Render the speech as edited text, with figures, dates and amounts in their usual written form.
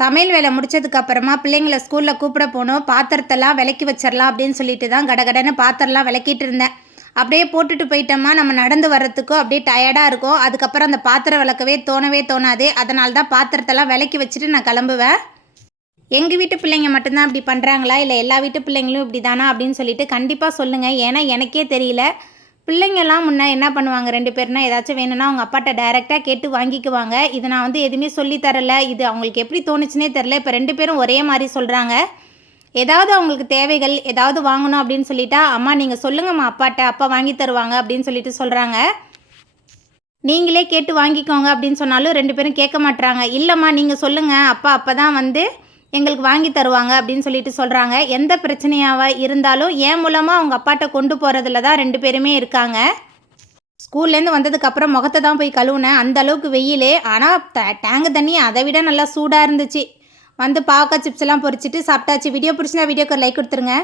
சமையல் வேலை முடிச்சதுக்கப்புறமா பிள்ளைங்கள ஸ்கூலில் கூப்பிட போகணும், பாத்திரத்தெல்லாம் விளக்கி வச்சிடலாம் அப்படின்னு சொல்லிட்டு தான் கடகடன்னு பாத்திரம்லாம் விளக்கிட்டு இருந்தேன். அப்படியே போட்டுட்டு போயிட்டோமா நம்ம நடந்து வர்றதுக்கும் அப்படியே டயர்டாக இருக்கும். அதுக்கப்புறம் அந்த பாத்திரம் விளக்கவே தோணாது. அதனால தான் பாத்திரத்தெல்லாம் விளக்கி வச்சுட்டு நான் கிளம்புவேன். எங்கள் வீட்டு பிள்ளைங்க மட்டும்தான் அப்படி பண்ணுறாங்களா, இல்லை எல்லா வீட்டு பிள்ளைங்களும் இப்படி தானா அப்படின்னு சொல்லிட்டு கண்டிப்பாக சொல்லுங்கள். ஏன்னா எனக்கே தெரியல. பிள்ளைங்கள்லாம் முன்னே என்ன பண்ணுவாங்க, 2 பேர்னா ஏதாச்சும் வேணும்னா அவங்க அப்பாட்ட டைரெக்டாக கேட்டு வாங்கிக்குவாங்க. இது நான் வந்து எதுவுமே சொல்லி தரல. இது அவங்களுக்கு எப்படி தோணுச்சுனே தெரில. இப்போ 2 பேரும் ஒரே மாதிரி சொல்கிறாங்க. ஏதாவது அவங்களுக்கு தேவைகள் ஏதாவது வாங்கணும் அப்படின்னு சொல்லிட்டா, அம்மா நீங்கள் சொல்லுங்கம்மா அப்பாட்ட, அப்பா வாங்கி தருவாங்க அப்படின்னு சொல்லிட்டு சொல்கிறாங்க. நீங்களே கேட்டு வாங்கிக்கோங்க அப்படின்னு சொன்னாலும் 2 பேரும் கேட்க மாட்றாங்க. இல்லைம்மா நீங்கள் சொல்லுங்கள், அப்பா தான் வந்து எங்களுக்கு வாங்கி தருவாங்க அப்படின்னு சொல்லிட்டு சொல்கிறாங்க. எந்த பிரச்சனையாக இருந்தாலும் என் மூலமாக அவங்க அப்பாட்ட கொண்டு போகிறதுல தான் 2 பேருமே இருக்காங்க. ஸ்கூல்லேருந்து வந்ததுக்கப்புறம் முகத்தை தான் போய் கழுவுனேன். அந்த அளவுக்கு வெயிலே. ஆனால் டேங்கு தண்ணி அதை விட நல்லா சூடாக இருந்துச்சு. வந்து பாவக்காய் சிப்ஸ் எல்லாம் பொரிச்சிட்டு சாப்பிட்டாச்சு. வீடியோ பிடிச்சிருந்தா வீடியோக்கு ஒரு லைக் கொடுத்துருங்க.